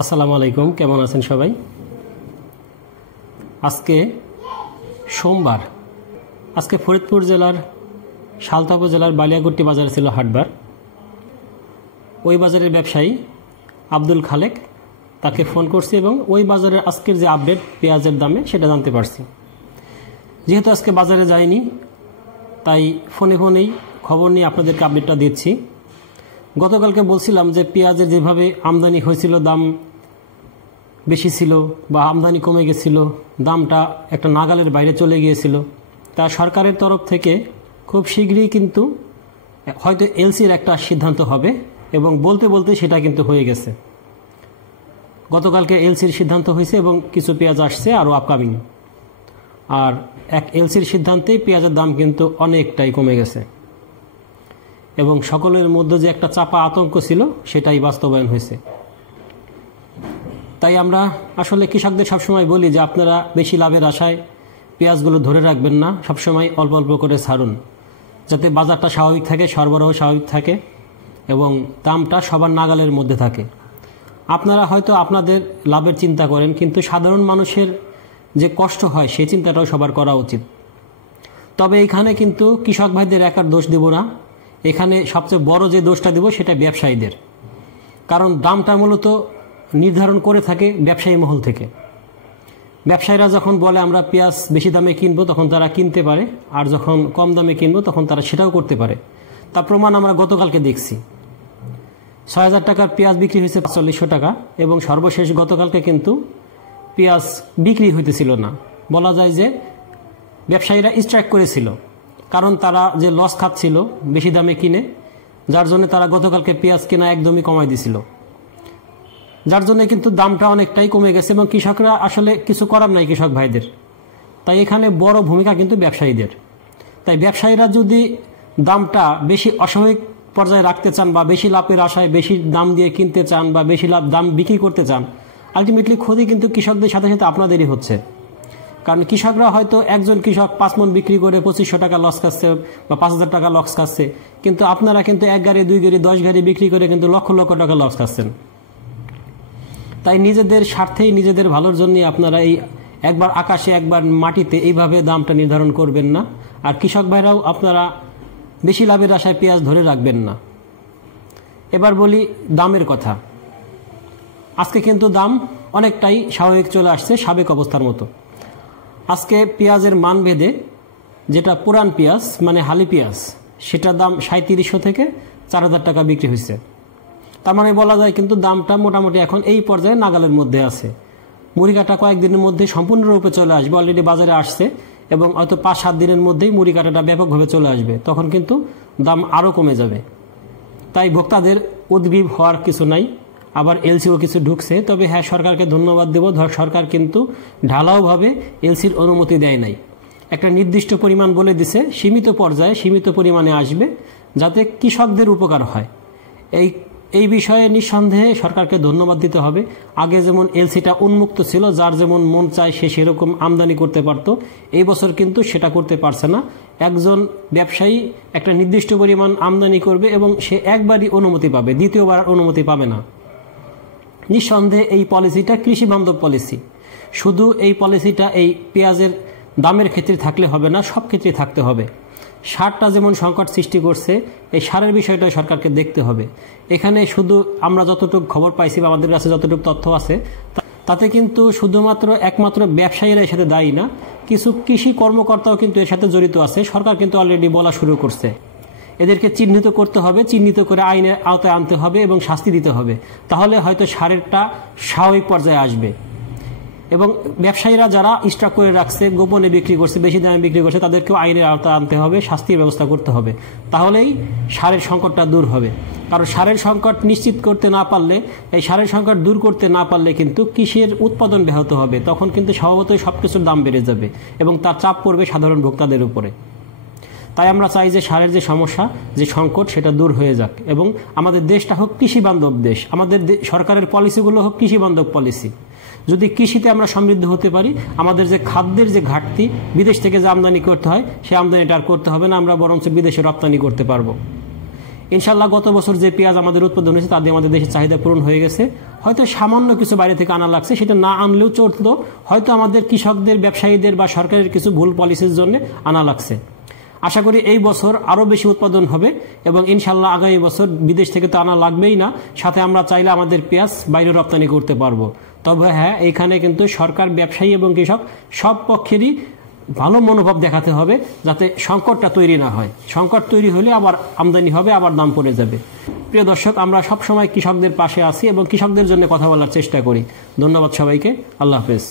আসসালামু আলাইকুম, কেমন আছেন সবাই? আজকে সোমবার। আজকে ফরিদপুর জেলার সালতা উপজেলার বালিয়াগুট্টি বাজারে ছিল হাটবার। ওই বাজারের ব্যবসায়ী আব্দুল খালেক, তাকে ফোন করছি এবং ওই বাজারের আজকের যে আপডেট পেঁয়াজের দামে সেটা জানতে পারছি। যেহেতু আজকে বাজারে যায়নি, তাই ফোনেই খবর নিয়ে আপনাদেরকে আপডেটটা দিচ্ছি। গতকালকে বলছিলাম যে পেঁয়াজের যেভাবে আমদানি হয়েছিল, দাম বেশি ছিল বা আমদানি কমে গেছিল, দামটা একটা নাগালের বাইরে চলে গিয়েছিল। তা সরকারের তরফ থেকে খুব শীঘ্রই কিন্তু হয়তো এলসির একটা সিদ্ধান্ত হবে এবং বলতে বলতে সেটা কিন্তু হয়ে গেছে। গতকালকে এলসির সিদ্ধান্ত হয়েছে এবং কিছু পেঁয়াজ আসছে আরও আপকামিং। আর এক এলসির সিদ্ধান্তেই পেঁয়াজের দাম কিন্তু অনেকটাই কমে গেছে এবং সকলের মধ্যে যে একটা চাপা আতঙ্ক ছিল সেটাই বাস্তবায়ন হয়েছে। তাই আমরা আসলে কৃষকদের সবসময় বলি যে আপনারা বেশি লাভের আশায় পেঁয়াজগুলো ধরে রাখবেন না, সবসময় অল্প অল্প করে ছাড়ুন, যাতে বাজারটা স্বাভাবিক থাকে, সরবরাহ স্বাভাবিক থাকে এবং দামটা সবার নাগালের মধ্যে থাকে। আপনারা হয়তো আপনাদের লাভের চিন্তা করেন, কিন্তু সাধারণ মানুষের যে কষ্ট হয় সেই চিন্তাটাও সবার করা উচিত। তবে এখানে কিন্তু কৃষক ভাইদের একার দোষ দিব না, এখানে সবচেয়ে বড় যে দোষটা দিব সেটা ব্যবসায়ীদের। কারণ দামটা মূলত নির্ধারণ করে থাকে ব্যবসায়ী মহল থেকে। ব্যবসায়ীরা যখন বলে আমরা পেঁয়াজ বেশি দামে কিনবো, তখন তারা কিনতে পারে, আর যখন কম দামে কিনবো তখন তারা সেটাও করতে পারে। তার প্রমাণ আমরা গতকালকে দেখছি। ৬,০০০ টাকার পেঁয়াজ বিক্রি হয়েছে ৪৫০০ টাকা এবং সর্বশেষ গতকালকে কিন্তু পেঁয়াজ বিক্রি হইতেছিল না। বলা যায় যে ব্যবসায়ীরা স্ট্রাইক করেছিল, কারণ তারা যে লস খাচ্ছিল বেশি দামে কিনে, যার জন্য তারা গতকালকে পেঁয়াজ কেনা একদমই কমাই দিছিল, যার জন্য কিন্তু দামটা অনেকটাই কমে গেছে এবং কৃষকরা আসলে কিছু করার নাই কৃষক ভাইদের। তাই এখানে বড় ভূমিকা কিন্তু ব্যবসায়ীদের। তাই ব্যবসায়ীরা যদি দামটা বেশি অস্বাভাবিক পর্যায়ে রাখতে চান বা বেশি লাভের আশায় বেশি দাম দিয়ে কিনতে চান বা বেশি লাভ দাম বিক্রি করতে চান, আলটিমেটলি ক্ষতি কিন্তু কৃষকদের সাথে সাথে আপনাদেরই হচ্ছে। কারণ কৃষকরা হয়তো একজন কৃষক ৫ মণ বিক্রি করে ২৫০০ টাকা লস খাচ্ছে বা ৫,০০০ টাকা লস খাচ্ছে, কিন্তু আপনারা কিন্তু ১ গাড়ি ২ গাড়ি ১০ গাড়ি বিক্রি করে কিন্তু লক্ষ লক্ষ টাকা লস খাচ্ছেন। তাই নিজেদের স্বার্থেই, নিজেদের ভালোর জন্য আপনারা এই একবার আকাশে একবার মাটিতে এইভাবে দামটা নির্ধারণ করবেন না। আর কৃষক ভাইরাও আপনারা বেশি লাভের আশায় পেঁয়াজ ধরে রাখবেন না। এবার বলি দামের কথা। আজকে কিন্তু দাম অনেকটাই স্বাভাবিক চলে আসছে, সাবেক অবস্থার মতো। আজকে পেঁয়াজের মান ভেদে যেটা পুরান পেঁয়াজ মানে হালি পেঁয়াজ, সেটার দাম ৩৭০০ থেকে ৪,০০০ টাকা বিক্রি হয়েছে। তার মানে বলা যায় কিন্তু দামটা মোটামুটি এখন এই পর্যায়ে নাগালের মধ্যে আছে। মুড়ি কাটা কয়েকদিনের মধ্যে সম্পূর্ণরূপে চলে আসবে, অলরেডি বাজারে আসছে এবং হয়তো ৫-৭ দিনের মধ্যেই মুড়ি কাটাটা ব্যাপকভাবে চলে আসবে, তখন কিন্তু দাম আরও কমে যাবে। তাই ভোক্তাদের উদ্গ্রীব হওয়ার কিছু নাই। আবার এলসিও কিছু ঢুকছে, তবে হ্যাঁ, সরকারকে ধন্যবাদ দেব, সরকার কিন্তু ঢালাওভাবে এলসির অনুমতি দেয় নাই। একটা নির্দিষ্ট পরিমাণ বলে দিছে, সীমিত পর্যায়ে সীমিত পরিমাণে আসবে, যাতে কৃষকদের উপকার হয়। এই বিষয়ে নিঃসন্দেহে সরকারকে ধন্যবাদ দিতে হবে। আগে যেমন এলসিটা উন্মুক্ত ছিল, যার যেমন মন চায় সে সেরকম আমদানি করতে পারত, এই বছর কিন্তু সেটা করতে পারছে না। একজন ব্যবসায়ী একটা নির্দিষ্ট পরিমাণ আমদানি করবে এবং সে একবারই অনুমতি পাবে, দ্বিতীয়বার অনুমতি পাবে না। নিঃসন্দেহে এই পলিসিটা কৃষি বান্ধব পলিসি। শুধু এই পলিসিটা এই পেঁয়াজের দামের ক্ষেত্রে থাকলে হবে না, সব ক্ষেত্রে থাকতে হবে। সারটা যেমন সংকট সৃষ্টি করছে, এই সারের বিষয়টা সরকারকে দেখতে হবে। এখানে শুধু আমরা যতটুকু খবর পাইছি বা আমাদের কাছে যতটুকু তথ্য আছে, তাতে কিন্তু শুধুমাত্র একমাত্র ব্যবসায়ীরা এর সাথে দায়ী না, কিছু কৃষি কর্মকর্তাও কিন্তু এর সাথে জড়িত আছে। সরকার কিন্তু অলরেডি বলা শুরু করছে, এদেরকে চিহ্নিত করতে হবে, চিহ্নিত করে আইনের আওতায় আনতে হবে এবং শাস্তি দিতে হবে। তাহলে হয়তো সারেরটা স্বাভাবিক পর্যায়ে আসবে। এবং ব্যবসায়ীরা যারা স্টক করে রাখছে, গোপনে বিক্রি করছে, বেশি দামে বিক্রি করছে, তাদেরকেও আইনের আওতায় আনতে হবে, শাস্তির ব্যবস্থা করতে হবে। তাহলেই সারের সংকটটা দূর হবে। কারণ সারের সংকট নিশ্চিত করতে না পারলে, এই সারের সংকট দূর করতে না পারলে কিন্তু কৃষির উৎপাদন ব্যাহত হবে। তখন কিন্তু স্বভাবতই সব কিছুর দাম বেড়ে যাবে এবং তার চাপ পড়বে সাধারণ ভোক্তাদের উপরে। তাই আমরা চাই যে সারের যে সমস্যা, যে সংকট, সেটা দূর হয়ে যাক এবং আমাদের দেশটা হোক কৃষি বান্ধব দেশ। আমাদের সরকারের পলিসিগুলো হোক কৃষি বান্ধব পলিসি। যদি কৃষিতে আমরা সমৃদ্ধ হতে পারি, আমাদের যে খাদ্যের যে ঘাটতি, বিদেশ থেকে যে আমদানি করতে হয়, সে আমদানিটা আর করতে হবে না, আমরা বরঞ্চ বিদেশে রপ্তানি করতে পারবো। ইনশাল্লাহ গত বছর যে পেঁয়াজ আমাদের উৎপাদন হয়েছে তাতে আমাদের দেশের চাহিদা পূরণ হয়ে গেছে। হয়তো সামান্য কিছু বাইরে থেকে আনা লাগছে, সেটা না আনলেও চলতো, হয়তো আমাদের কৃষকদের, ব্যবসায়ীদের বা সরকারের কিছু ভুল পলিসির জন্য আনা লাগছে। আশা করি এই বছর আরও বেশি উৎপাদন হবে এবং ইনশাল্লাহ আগামী বছর বিদেশ থেকে তো আনা লাগবেই না, সাথে আমরা চাইলে আমাদের পেঁয়াজ বাইরে রপ্তানি করতে পারবো। তবে হ্যাঁ, এখানে কিন্তু সরকার, ব্যবসায়ী এবং কৃষক সব পক্ষেরই ভালো মনোভাব দেখাতে হবে, যাতে সংকটটা তৈরি না হয়। সংকট তৈরি হলে আবার আমদানি হবে, আবার দাম পড়ে যাবে। প্রিয় দর্শক, আমরা সবসময় কৃষকদের পাশে আছি এবং কৃষকদের জন্য কথা বলার চেষ্টা করি। ধন্যবাদ সবাইকে। আল্লাহ হাফেজ।